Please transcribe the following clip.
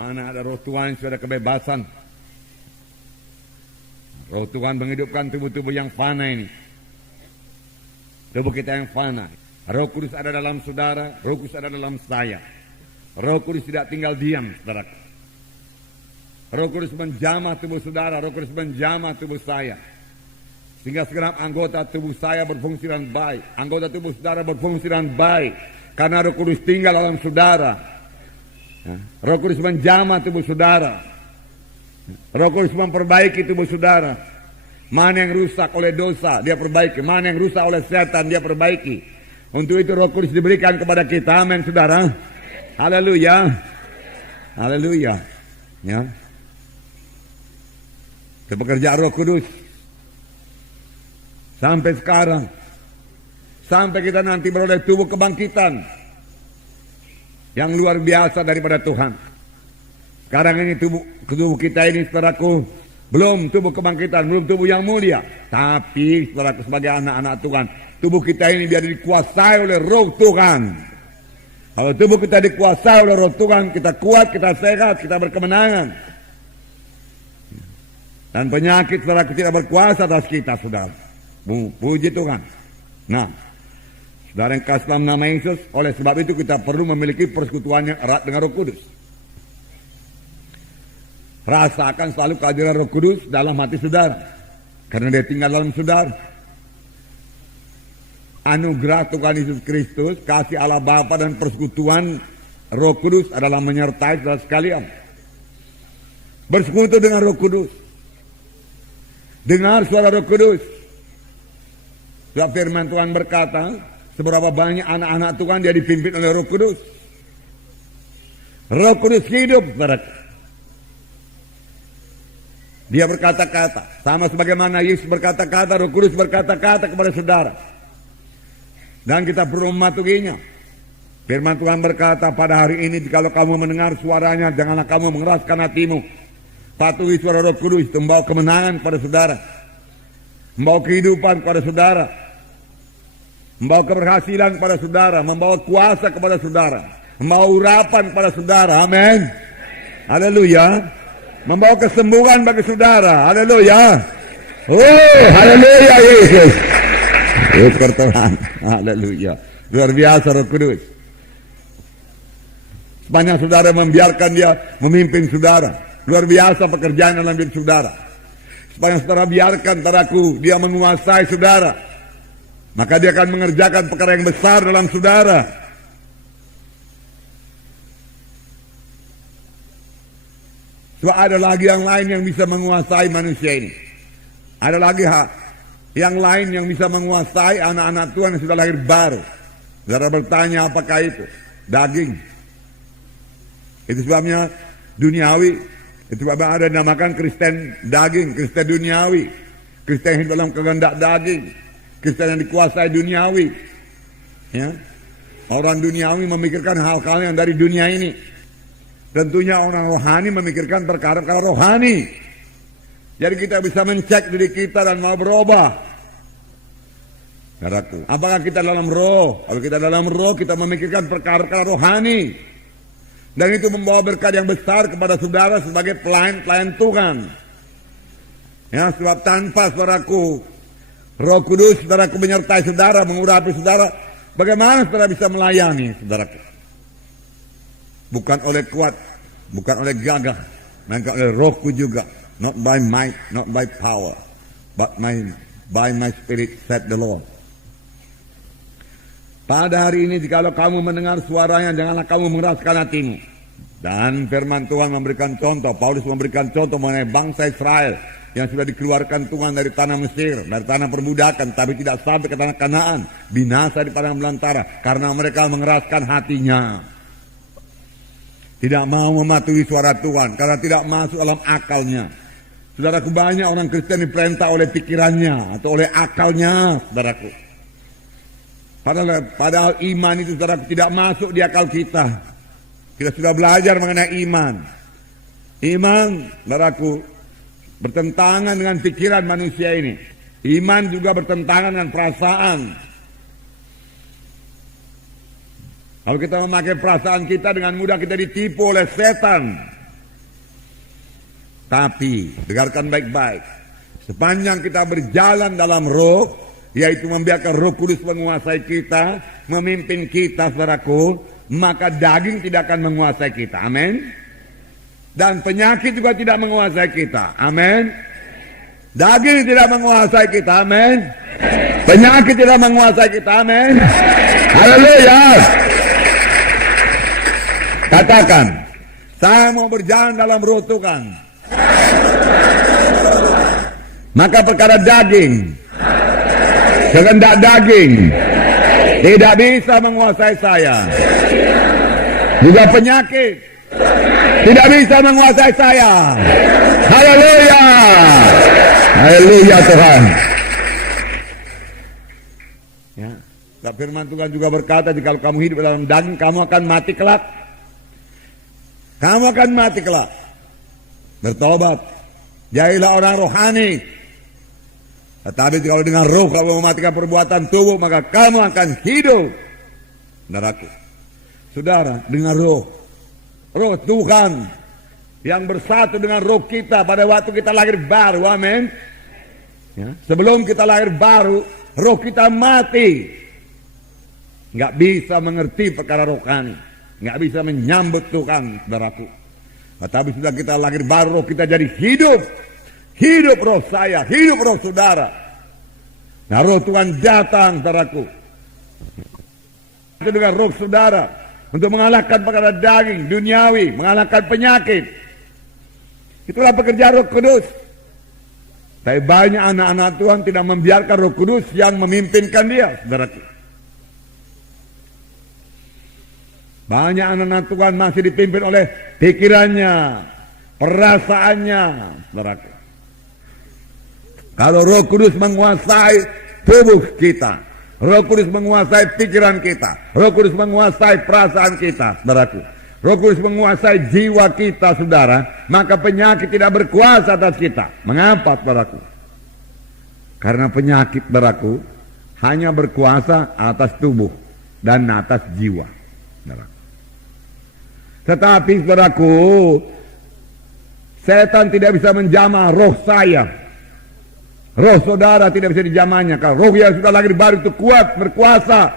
Mana ada roh Tuhan sudah ada kebebasan. Roh Tuhan menghidupkan tubuh-tubuh yang fana ini. Tubuh kita yang fana. Roh Kudus ada dalam saudara, Roh Kudus ada dalam saya. Roh Kudus tidak tinggal diam, saudara. Roh Kudus menjamah tubuh saudara, Roh Kudus menjamah tubuh saya. Sehingga segenap anggota tubuh saya berfungsi dengan baik. Anggota tubuh saudara berfungsi dengan baik. Karena Roh Kudus tinggal dalam saudara. Roh Kudus menjamah tubuh saudara. Roh Kudus memperbaiki tubuh saudara. Mana yang rusak oleh dosa, dia perbaiki. Mana yang rusak oleh setan, dia perbaiki. Untuk itu Roh Kudus diberikan kepada kita. Amin, saudara. Haleluya. Haleluya. Ya. Itu pekerjaan Roh Kudus. Sampai sekarang. Sampai kita nanti beroleh tubuh kebangkitan. Yang luar biasa daripada Tuhan. Sekarang ini tubuh kita ini, saudaraku, belum tubuh kebangkitan, belum tubuh yang mulia. Tapi, saudaraku, sebagai anak-anak Tuhan, tubuh kita ini biar dikuasai oleh Roh Tuhan. Kalau tubuh kita dikuasai oleh Roh Tuhan, kita kuat, kita sehat, kita berkemenangan. Dan penyakit, saudaraku, tidak berkuasa atas kita, saudara. Puji Tuhan. Nah, saudara yang kasih dalam nama Yesus, oleh sebab itu kita perlu memiliki persekutuan yang erat dengan Roh Kudus. Rasakan selalu kehadiran Roh Kudus dalam hati saudara. Karena dia tinggal dalam saudara. Anugerah Tuhan Yesus Kristus, kasih Allah Bapa dan persekutuan Roh Kudus adalah menyertai saudara sekalian. Bersekutu dengan Roh Kudus. Dengar suara Roh Kudus. Sebab firman Tuhan berkata, seberapa banyak anak-anak Tuhan dia dipimpin oleh Roh Kudus. Roh Kudus hidup, saudara. Dia berkata-kata, sama sebagaimana Yesus berkata-kata, Roh Kudus berkata-kata kepada saudara. Dan kita perlu mematuhinya. Firman Tuhan berkata, pada hari ini kalau kamu mendengar suaranya, janganlah kamu mengeraskan hatimu. Patuhi suara Roh Kudus, itu membawa kemenangan kepada saudara. Membawa kehidupan kepada saudara. Membawa keberhasilan kepada saudara. Membawa kuasa kepada saudara. Membawa urapan kepada saudara. Amin. Haleluya. Membawa kesembuhan bagi saudara. Haleluya. Oh, haleluya Yesus. Syukur Tuhan. Haleluya. Luar biasa Roh Kudus. Sepanjang saudara membiarkan dia memimpin saudara. Luar biasa pekerjaan dalam hidup saudara. Sepanjang saudara biarkan saudaraku dia menguasai saudara. Maka dia akan mengerjakan perkara yang besar dalam saudara. Sebab ada lagi yang lain yang bisa menguasai manusia ini. Ada lagi yang lain yang bisa menguasai anak-anak Tuhan yang sudah lahir baru. Saudara bertanya apakah itu? Daging. Itu sebabnya duniawi. Itu sebabnya ada yang dinamakan Kristen daging, Kristen duniawi. Kristen yang hidup dalam kehendak daging. Kristen yang dikuasai duniawi. Ya. Orang duniawi memikirkan hal-hal yang dari dunia ini. Tentunya orang rohani memikirkan perkara-perkara rohani. Jadi kita bisa mencek diri kita dan mau berubah. Saudaraku, apakah kita dalam roh? Kalau kita dalam roh, kita memikirkan perkara-perkara rohani. Dan itu membawa berkat yang besar kepada saudara sebagai pelayan Tuhan. Ya, sebab tanpa saudaraku, Roh Kudus, saudaraku menyertai saudara, mengurapi saudara, bagaimana saudara bisa melayani saudaraku? Bukan oleh kuat, bukan oleh gagah, melainkan oleh Rohku juga. Not by might, not by power, but by my spirit, said the Lord. Pada hari ini, jikalau kamu mendengar suaranya, janganlah kamu mengeraskan hatimu. Dan firman Tuhan memberikan contoh, Paulus memberikan contoh mengenai bangsa Israel yang sudah dikeluarkan Tuhan dari tanah Mesir, dari tanah perbudakan, tapi tidak sampai ke tanah Kanaan, binasa di padang belantara, karena mereka mengeraskan hatinya. Tidak mau mematuhi suara Tuhan karena tidak masuk dalam akalnya. Saudaraku, banyak orang Kristen diperintah oleh pikirannya atau oleh akalnya, saudaraku. Padahal iman itu, saudaraku, tidak masuk di akal kita. Kita sudah belajar mengenai iman. Iman, saudaraku, bertentangan dengan pikiran manusia ini. Iman juga bertentangan dengan perasaan. Kalau kita memakai perasaan kita, dengan mudah kita ditipu oleh setan. Tapi, dengarkan baik-baik. Sepanjang kita berjalan dalam roh, yaitu membiarkan Roh Kudus menguasai kita, memimpin kita, saudaraku, maka daging tidak akan menguasai kita. Amin. Dan penyakit juga tidak menguasai kita. Amin. Daging tidak menguasai kita. Amin. Penyakit tidak menguasai kita. Amin. Haleluya. Katakan, saya mau berjalan dalam roh Tuhan. Maka perkara daging, kehendak daging tidak bisa menguasai saya. Juga penyakit tidak bisa menguasai saya. Haleluya. Haleluya Tuhan. Ya, dan firman Tuhan juga berkata, jika kamu hidup dalam daging, kamu akan mati kelak. Kamu akan mati kelak. Bertobat, jadilah orang rohani. Tetapi kalau dengan roh kamu mematikan perbuatan tubuh, maka kamu akan hidup. Saudaraku, saudara, dengan roh Tuhan yang bersatu dengan roh kita pada waktu kita lahir baru. Amin. Ya, sebelum kita lahir baru, roh kita mati. Nggak bisa mengerti perkara rohani, nggak bisa menyambut Tuhan, saudaraku. Tetapi sudah kita lahir baru, roh kita jadi hidup. Hidup roh saya, hidup roh saudara. Nah, roh Tuhan datang, saudaraku, itu dengan roh saudara untuk mengalahkan perkara daging, duniawi, mengalahkan penyakit. Itulah pekerjaan Roh Kudus. Tapi banyak anak-anak Tuhan tidak membiarkan Roh Kudus yang memimpinkan dia, saudaraku. Banyak anak-anak Tuhan masih dipimpin oleh pikirannya, perasaannya, saudaraku. Kalau Roh Kudus menguasai tubuh kita, Roh Kudus menguasai pikiran kita, Roh Kudus menguasai perasaan kita, saudaraku. Roh Kudus menguasai jiwa kita, saudara, maka penyakit tidak berkuasa atas kita. Mengapa, saudaraku? Karena penyakit, saudaraku, hanya berkuasa atas tubuh dan atas jiwa, saudaraku. Tetapi, saudaraku, setan tidak bisa menjamah roh saya. Roh saudara tidak bisa dijamahnya. Kalau roh yang sudah lahir baru itu kuat, berkuasa.